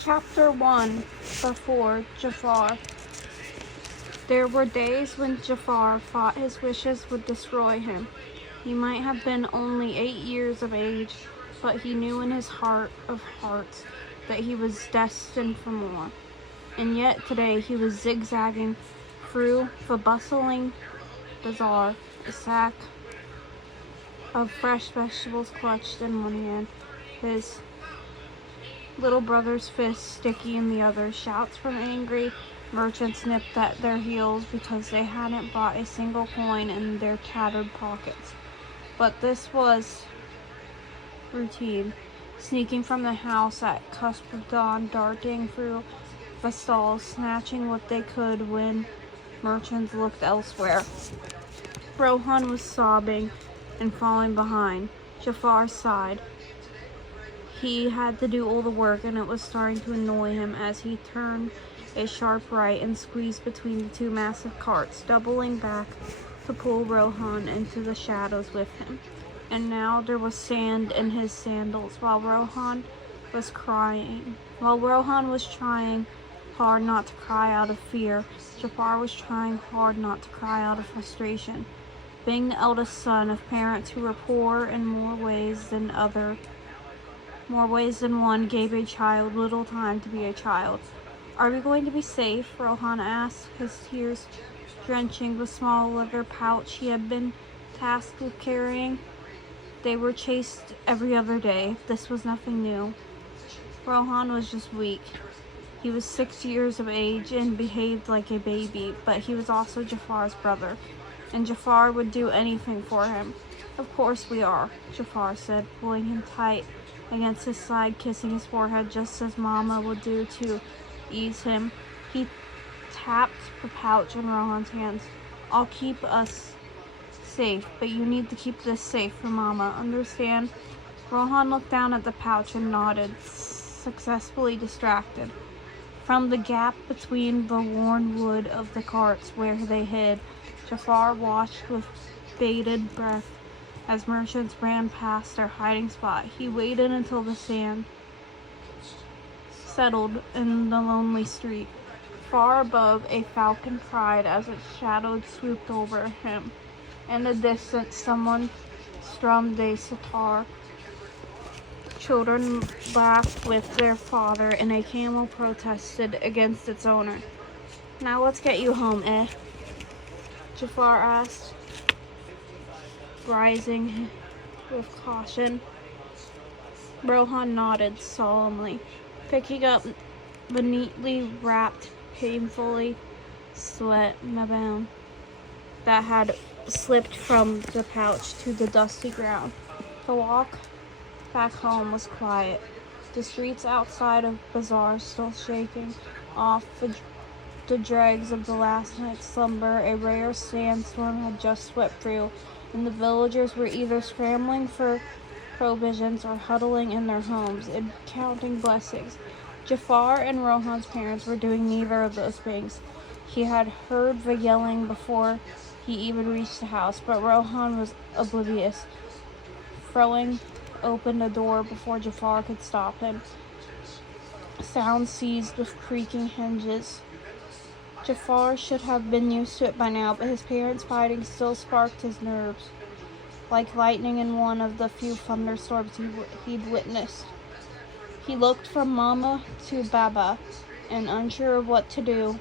Chapter 1. Before Jafar. There were days when Jafar thought his wishes would destroy him. He might have been only 8 years of age, but he knew in his heart of hearts that he was destined for more. And yet today he was zigzagging through the bustling bazaar, a sack of fresh vegetables clutched in one hand, his little brother's fist sticky in the other. Shouts from angry merchants nipped at their heels because they hadn't bought a single coin in their tattered pockets. But this was routine. Sneaking from the house at cusp of dawn, darting through the stalls, snatching what they could when merchants looked elsewhere. Rohan was sobbing and falling behind. Jafar sighed. He had to do all the work, and it was starting to annoy him as he turned a sharp right and squeezed between the two massive carts, doubling back to pull Rohan into the shadows with him. And now there was sand in his sandals while Rohan was trying hard not to cry out of fear. Jafar was trying hard not to cry out of frustration. Being the eldest son of parents who were poor in more ways than one gave a child little time to be a child. "Are we going to be safe?" Rohan asked, his tears drenching the small leather pouch he had been tasked with carrying. They were chased every other day. This was nothing new. Rohan was just weak. He was 6 years of age and behaved like a baby, but he was also Jafar's brother, and Jafar would do anything for him. "Of course we are," Jafar said, pulling him tight against his side, kissing his forehead just as Mama would do to ease him. He tapped the pouch in Rohan's hands. "I'll keep us safe, but you need to keep this safe for Mama, understand?" Rohan looked down at the pouch and nodded, successfully distracted. From the gap between the worn wood of the carts where they hid, Jafar watched with bated breath as merchants ran past their hiding spot. He waited until the sand settled in the lonely street. Far above, a falcon cried as its shadow swooped over him. In the distance, someone strummed a sitar. Children laughed with their father, and a camel protested against its owner. "Now let's get you home, eh?" Jafar asked, rising with caution. Rohan nodded solemnly, picking up the neatly wrapped, painfully sweat naban that had slipped from the pouch to the dusty ground. The walk back home was quiet, the streets outside of bazaar still shaking off the dregs of the last night's slumber. A rare sandstorm had just swept through, and the villagers were either scrambling for provisions or huddling in their homes and counting blessings. Jafar and Rohan's parents were doing neither of those things. He had heard the yelling before he even reached the house, but Rohan was oblivious, throwing open the door before Jafar could stop him. Sound seized with creaking hinges. Jafar should have been used to it by now, but his parents' fighting still sparked his nerves, like lightning in one of the few thunderstorms he'd witnessed. He looked from Mama to Baba, and unsure of what to do,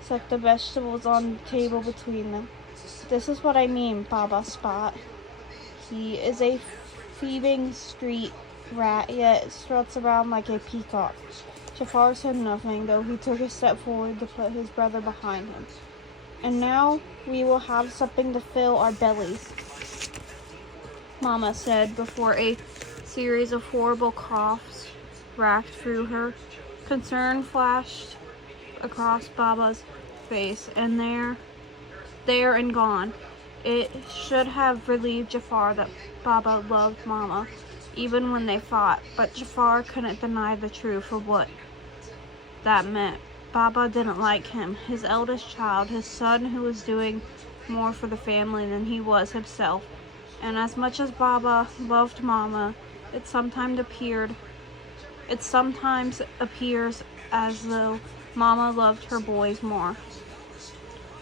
set the vegetables on the table between them. "This is what I mean, Baba Spot. He is a thieving street rat, yet struts around like a peacock." Jafar said nothing, though he took a step forward to put his brother behind him. "And now we will have something to fill our bellies," Mama said, before a series of horrible coughs racked through her. Concern flashed across Baba's face, and there and gone. It should have relieved Jafar that Baba loved Mama, even when they fought, but Jafar couldn't deny the truth of what that meant. Baba didn't like him, his eldest child, his son who was doing more for the family than he was himself. And as much as Baba loved Mama, it sometimes appeared It sometimes appears as though Mama loved her boys more.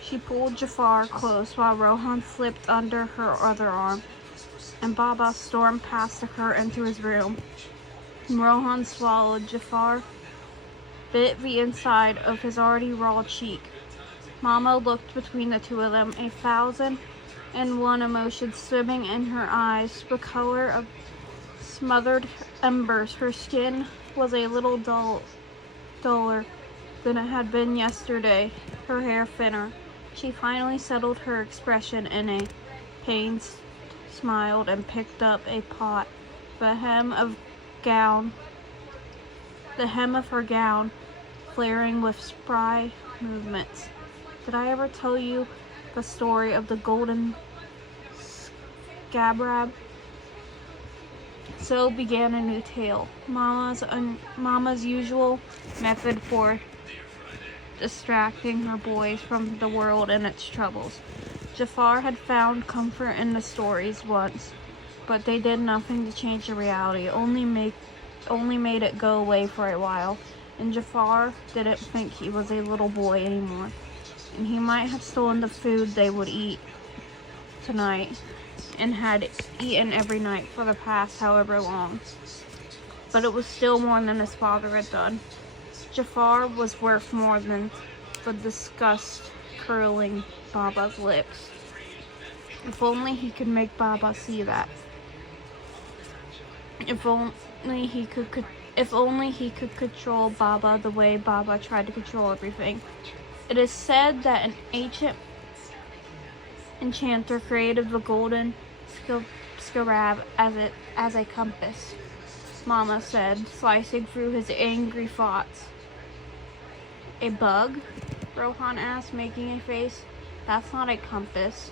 She pulled Jafar close while Rohan slipped under her other arm, and Baba stormed past her into his room. Rohan swallowed. Jafar bit the inside of his already raw cheek. Mama looked between the two of them, 1,001 emotions swimming in her eyes, the color of smothered embers. Her skin was a little duller than it had been yesterday, her hair thinner. She finally settled her expression in a pained smile and picked up a pot. The hem of her gown flaring with spry movements. Did I ever tell you the story of the golden scabrab? So began a new tale. Mama's usual method for distracting her boys from the world and its troubles. Jafar had found comfort in the stories once, but they did nothing to change the reality, only made it go away for a while. And Jafar didn't think he was a little boy anymore, and he might have stolen the food they would eat tonight and had eaten every night for the past however long. But it was still more than his father had done. Jafar was worth more than the disgust curling Baba's lips. If only he could make Baba see that. If only he could control Baba the way Baba tried to control everything. It is said that an ancient enchanter created the golden scarab as a compass, Mama said, slicing through his angry thoughts. A bug? Rohan asked, making a face. That's not a compass.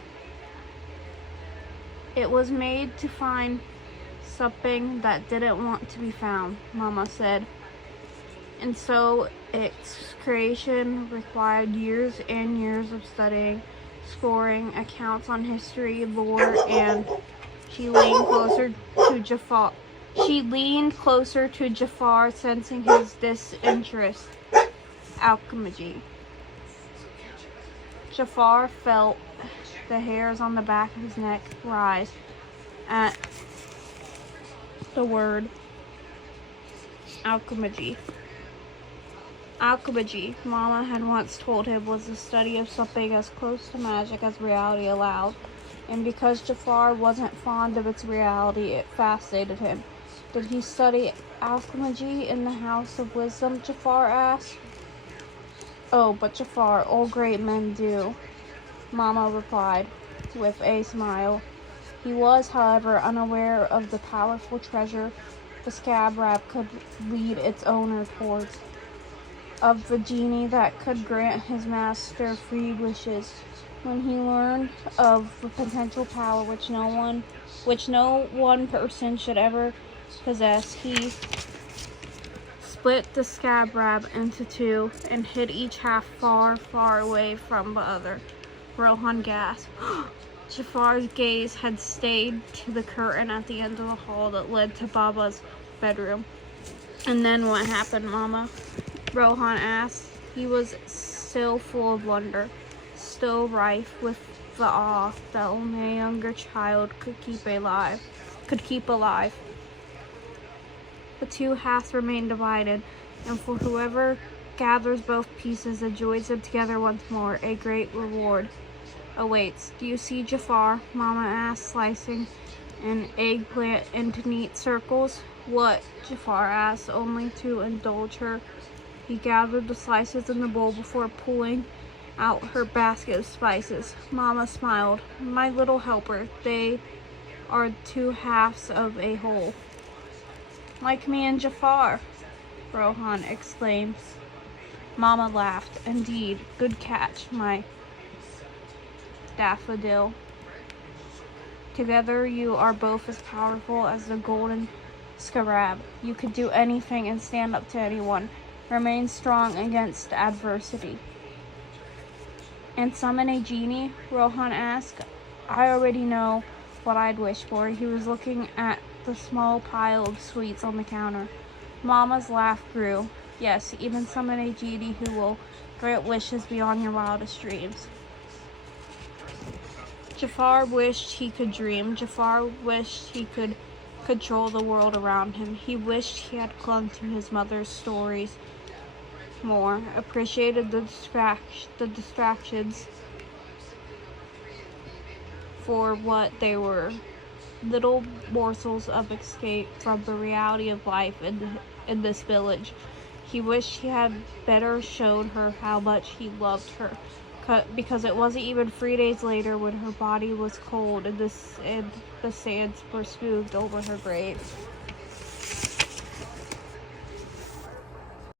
It was made to find something that didn't want to be found, Mama said. And so its creation required years and years of studying, scoring accounts on history, lore, and she leaned closer to Jafar, sensing his disinterest. Alchemy. Jafar felt the hairs on the back of his neck rise at the word alchemy. Alchemy, Mama had once told him, was the study of something as close to magic as reality allowed, and because Jafar wasn't fond of its reality, it fascinated him. Did he study alchemy in the House of Wisdom? Jafar asked. Oh, but Jafar, all great men do, Mama replied with a smile. He was, however, unaware of the powerful treasure the scabrab could lead its owner towards, of the genie that could grant his master 3 wishes. When he learned of the potential power which no one person should ever possess, he split the scabrab into 2 and hid each half far, far away from the other. Rohan gasped. Jafar's gaze had stayed to the curtain at the end of the hall that led to Baba's bedroom. And then what happened, Mama? Rohan asked. He was still full of wonder, still rife with the awe that only a younger child could keep alive. The 2 halves remain divided, and for whoever gathers both pieces and joins them together once more, a great reward awaits. Do you see, Jafar? Mama asked, slicing an eggplant into neat circles. What? Jafar asked, only to indulge her. He gathered the slices in the bowl before pulling out her basket of spices. Mama smiled. My little helper, they are 2 halves of a whole. Like me and Jafar, Rohan exclaimed. Mama laughed. Indeed, good catch, my daffodil. Together you are both as powerful as the golden scarab. You could do anything and stand up to anyone. Remain strong against adversity. And summon a genie? Rohan asked. I already know what I'd wish for. He was looking at the small pile of sweets on the counter. Mama's laugh grew. Yes, even summon a genie who will grant wishes beyond your wildest dreams. Jafar wished he could dream. Jafar wished he could control the world around him. He wished he had clung to his mother's stories more, appreciated the distractions for what they were, little morsels of escape from the reality of life in this village. He wished he had better shown her how much he loved her, because it wasn't even 3 days later when her body was cold and the sands were smoothed over her grave.